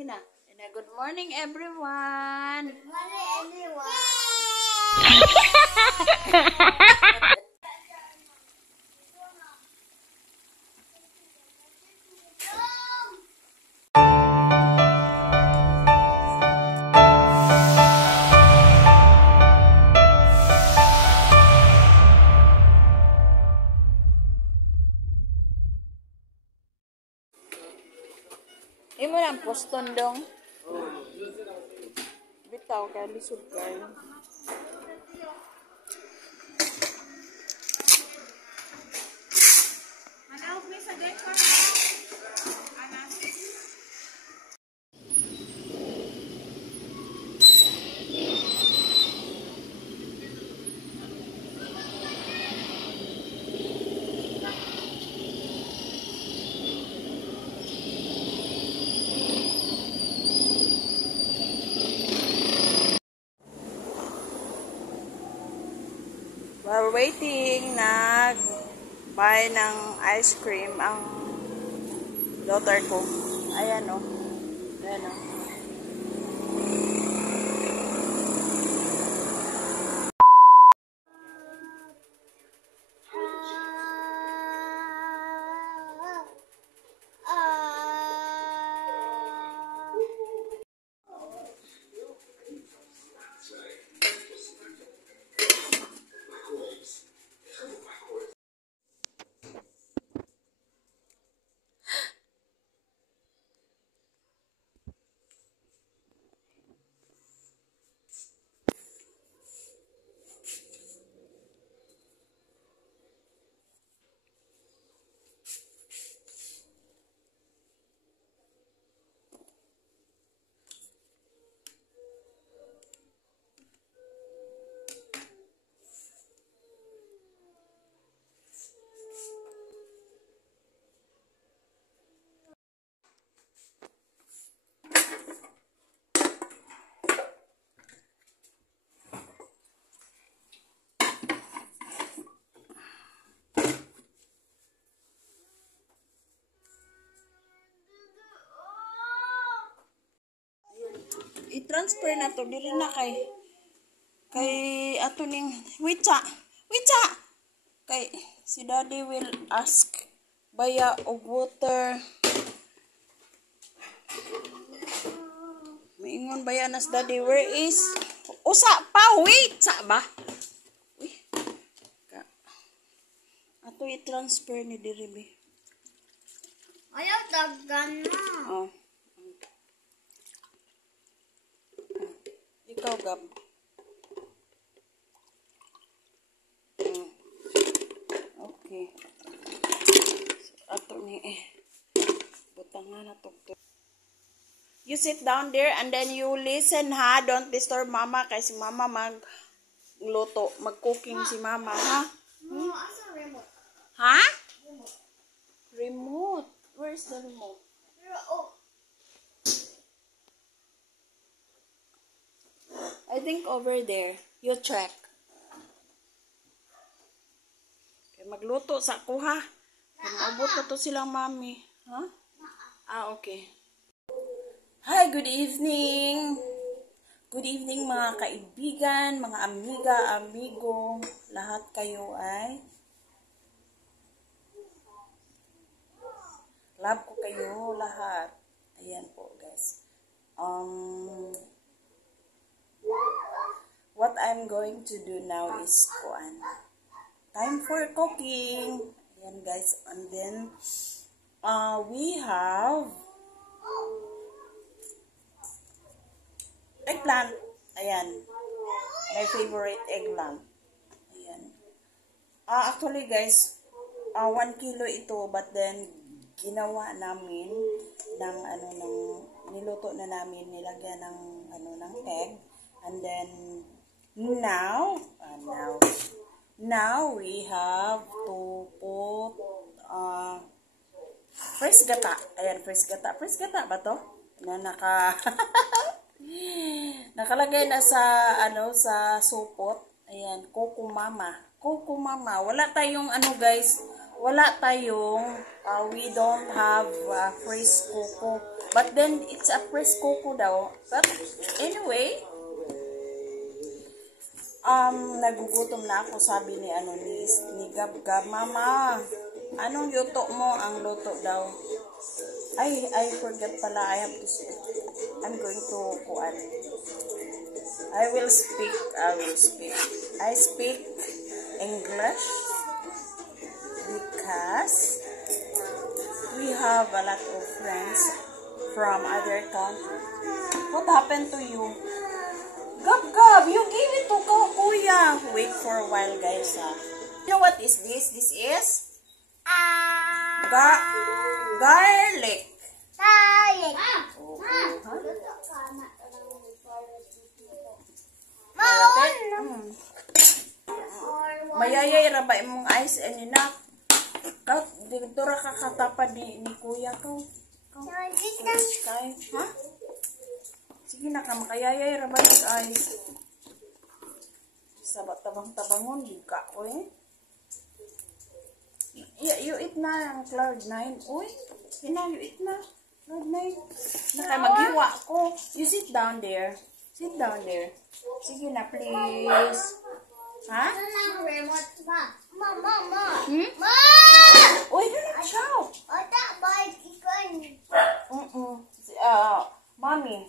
Hina. Good morning, everyone. Good morning, everyone. Imo lang poston dong. Bitaw ka lisod kayo. While waiting, nag-buy ng ice cream ang daughter ko. Ayan o. Ayan o. I-transfer na to diri na kay ato ning witsa kay si daddy will ask baya og water. Miingon baya nas daddy, where is usa pa, wait sa ba, uy ato i-transfer ni diri bi. Ayaw dagan na. Oh, ikaw gab. Okay. Ato ni butangan na to. You sit down there and then you listen ha. Don't disturb mama kay si mama magluto, mag-cooking si mama ha. No, asa remote? Ha? Remote. Where's the remote? Oh. I think over there. You check. Okay, magluto sa kuha. Maabot na to silang mami. Ha? Ah, okay. Hi, good evening. Good evening mga kaibigan, mga amiga, amigo. Lahat kayo ay love ko kayo lahat. Ayan po, guys. What I'm going to do now is time for cooking. Ayan guys, and then we have eggplant. Ayan, my favorite eggplant. Ayan. Actually guys, 1 kilo ito, but then ginawa namin ng niluto na namin, nilagyan ng ng egg. And then now we have to put fresh gata. Ayan, fresh gata. Fresh gata ba to? Na nakalagay na sa sa supot. Ayan, Coco Mama. Coco Mama. Wala tayong guys. Wala tayong we don't have fresh coco But then, it's a press coco daw. But, anyway, nagugutom na ako, sabi ni, ni Gab-Gab, Mama, anong luto mo? Ang luto daw. I forget pala, I'm going to kuan. I speak English because we have a lot of friends from other countries. What happened to you? Gab, you gave it to Kuya. Wait for a while, guys. You know what is this? This is garlic. Garlic. Mayayay ra ba imong ice and ina? Dito ra ka katapad ni Kuya ko. Kay, ha? Sige na ka makayayay ra ba yung ice? Sabat tabang-tabangon ka ko eh. You eat na ang Cloud9. Uy, you eat na. Cloud9. Nakay maghiwa ko. You sit down there. Sit down there. Sige na, please. Ha? Remote ba? Mama. Ma! Uy, don't shout. Otak balik ikan. Mommy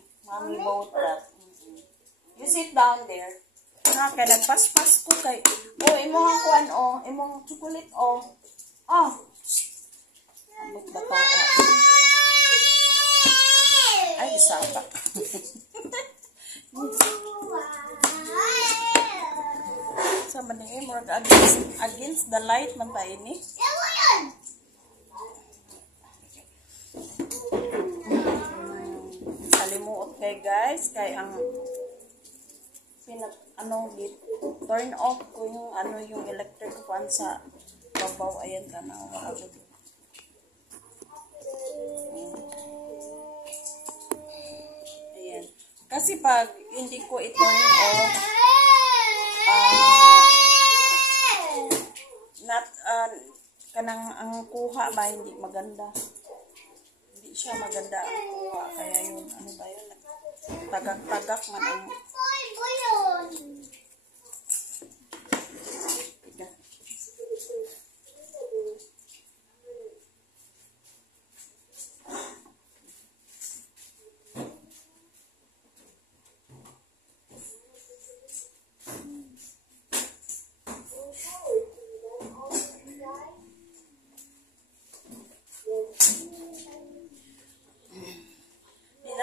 both that. You sit down there. Na, kaya nagpas-pas ko kay... imong kuan, imong chocolate, Abot ba ta? Ay, isaba. Sa maning more against the light man tayo ni. Salimuot kay guys, kay ang turn off ko yung yung electric fan sa babaw. Ayan ka na, ayan. Kasi pag hindi ko i-turn off, kanang ang kuha ba hindi maganda. Hindi siya maganda ang kuha. Kaya yun, ba yun? Tagak-tagak man ang...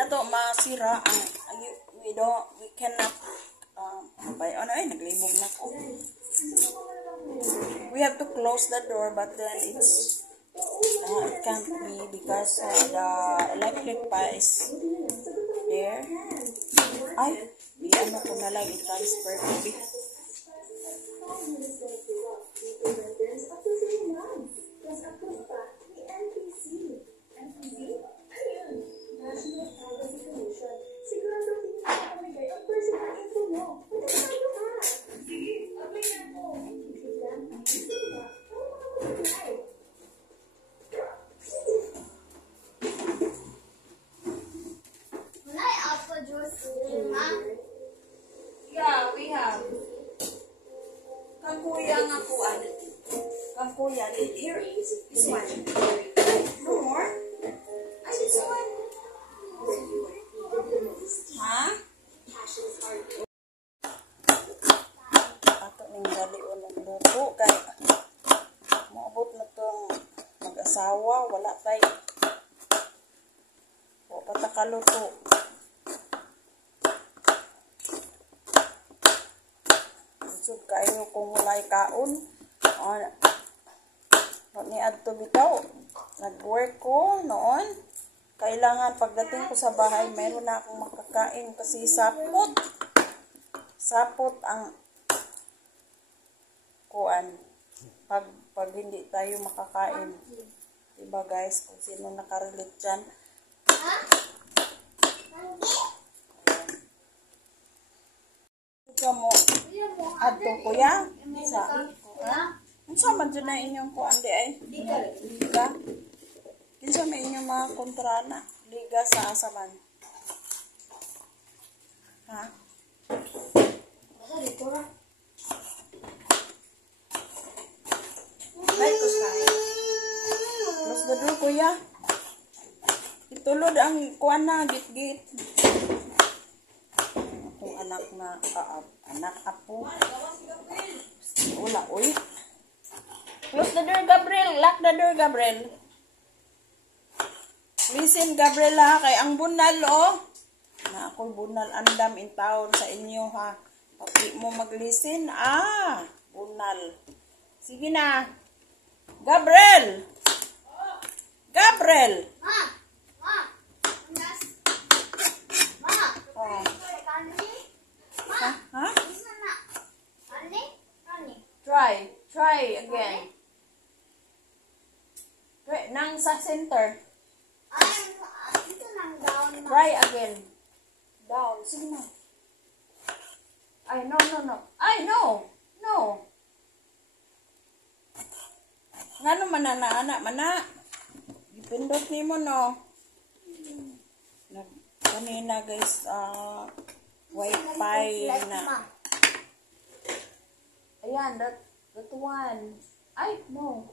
to masira ang we cannot naglibog na ko. We have to close the door, but then it can't be because the electric pa is there. Ay, ko na lang i-transfer baby. Yeah, we have. Kampuya nga kuan. Kampuya. Here, this one. No more? Ay, this one. Ha? Ato ning gali o nagluto kay maabot na tong mag-asawa, wala tay. O patakaluto. Sud kayo kung walay kaon. Ni adto bitaw. Nag-work ko noon. Kailangan pagdating ko sa bahay, mayroon na akong makakain kasi sapot. Sapot ang kuan. Pag hindi tayo makakain. Diba guys? Kung sino nakarelate dyan. Ito mo. Adto kuya. Unsa man dyan na inyong kuan di ay? Dika. Kinsa may inyong mga kontrana. Liga sa asaman. Ha? Basta dito na. Ay, close the door, kuya. Itulod ang kuwan na, git-git. Akong anak na, anak apo. Wala, uy. Close the door, Gabriel. Lock the door, Gabriel. Listen, Gabriel, ha, kay ang bunal, oh. Na ako'y bunal andam in town sa inyo, ha. Pag mo mag-listen, bunal. Sige na. Gabriel! Gabriel! Ma! Ma! Andas! Ma! Oh. Kani? Ma! Ha? Ha? Isa na. Kani? Kani? Try again. Try, nang sa center. Ay, ito nang down na. Try again. Down. Sige na. Ay, no. Ay, no. Ngano manana-ana, mana? Ipindot ni mo, no? Kanina, guys, Wi-Fi na. Ayan, that one. Ay, no.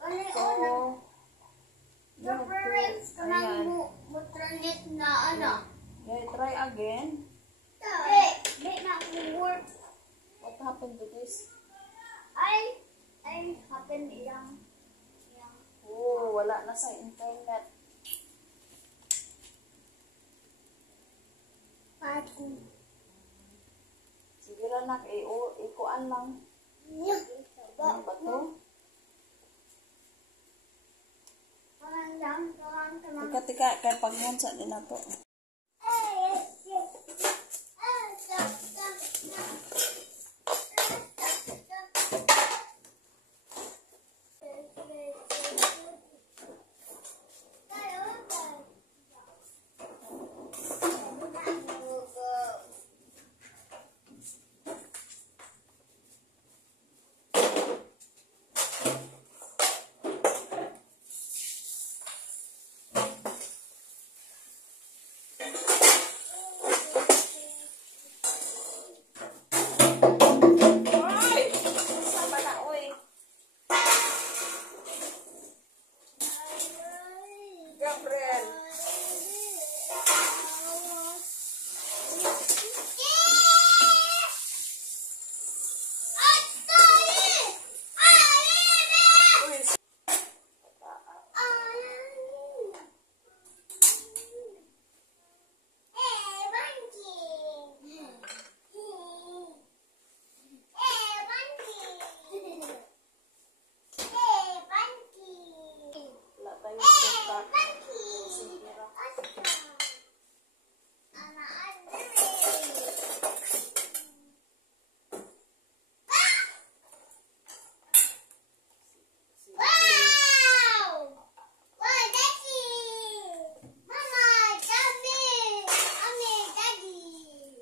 Ano So, your parents ka nang mutranit na ano? Okay, try again. Di na work. What happened to this? I happen iyang Oh, wala na sa internet. pati. Sige lang, nak. Ikuan lang. Ano ba to? Tika, kaya pagmunsa din na to. Gabriel. Wala tayong suka.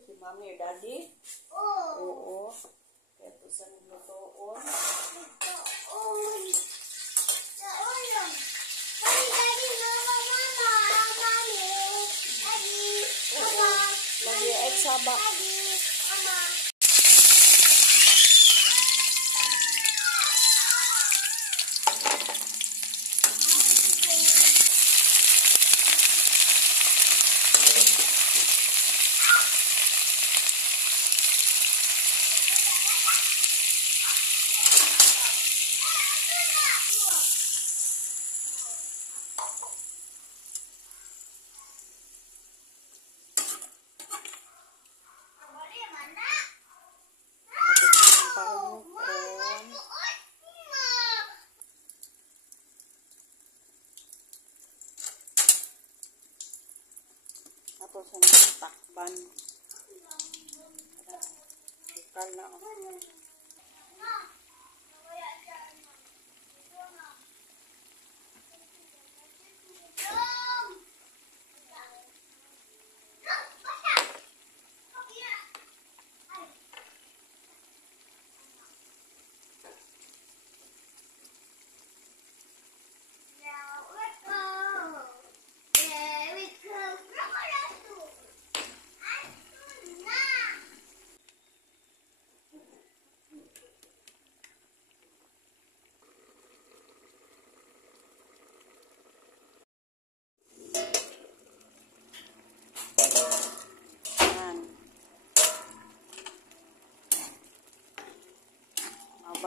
Si Mommy or Daddy? Oo. Ito sa naglutoon. Lagi ay saba. Tapos ang takban. Tikal na.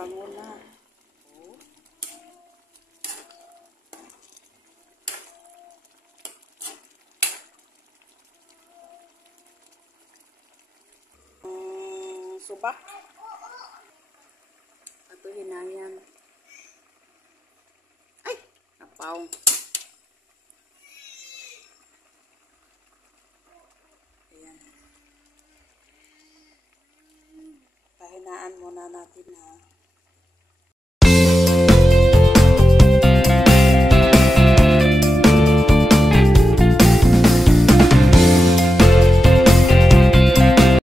bango na. Oh. Subak. Ato hinayan. Ay! Napaw. Ayan. Pahinaan muna natin ha.